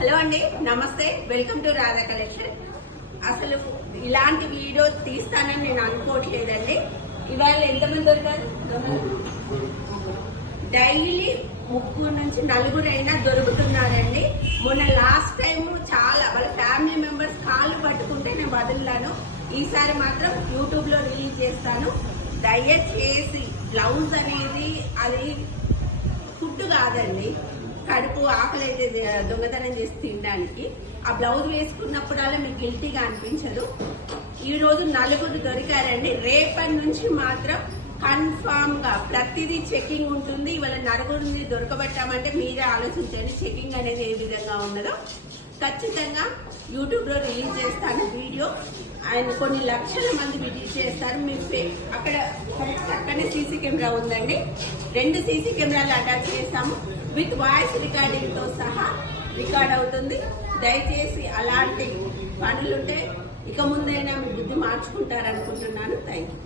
Hello అండి, నమస్తే. Welcome to Radha collection. అసలు ఇలాంటి వీడియో తీస్తానని నేను అనుకోవట్లేదండి. ఇవాళ ఎంతమంది దొరికారు? డైలీ 3 నుంచి 4 అయినా దొరుకుతున్నారండి. మొన్న లాస్ట్ టైం చాలా వాళ్ళ ఫ్యామిలీ మెంబర్స్ కాళ్ళు పట్టుకుంటే నేను వదిలాను. ఈసారి మాత్రం యూట్యూబ్ లో రిలీజ్ చేస్తాను. దయచేసి బ్లౌజ్ అనేది అది ఫుడ్ కాదండి, కడుపు ఆకలి అయితే దొంగతనం చేసి తినడానికి. ఆ బ్లౌజ్ వేసుకున్నప్పుడల్లా మీకు గిల్టీగా అనిపించదు. ఈ రోజు 4 దొరికారండి. రేపటి నుంచి మాత్రం కన్ఫామ్ గా ప్రతిదీ చెకింగ్ ఉంటుంది. ఇవాళ 4 దొరకబట్టామంటే మీరే ఆలోచించండి చెకింగ్ అనేది ఏ విధంగా ఉన్నదో. ఖచ్చితంగా యూట్యూబ్ లో రిలీజ్ చేస్తాను వీడియో. ఆయన కొన్ని లక్షల మంది విజిట్ చేస్తారు. మీరు అక్కడ చక్కని సీసీ కెమెరా ఉందండి. 2 సీసీ కెమెరాలు అటాచ్ చేస్తాము. విత్ వాయిస్ రికార్డింగ్ తో సహా రికార్డ్ అవుతుంది. దయచేసి అలాంటి పనులుంటే ఇక ముందైనా మీ బుద్ధి మార్చుకుంటారనుకుంటున్నాను. Thank you.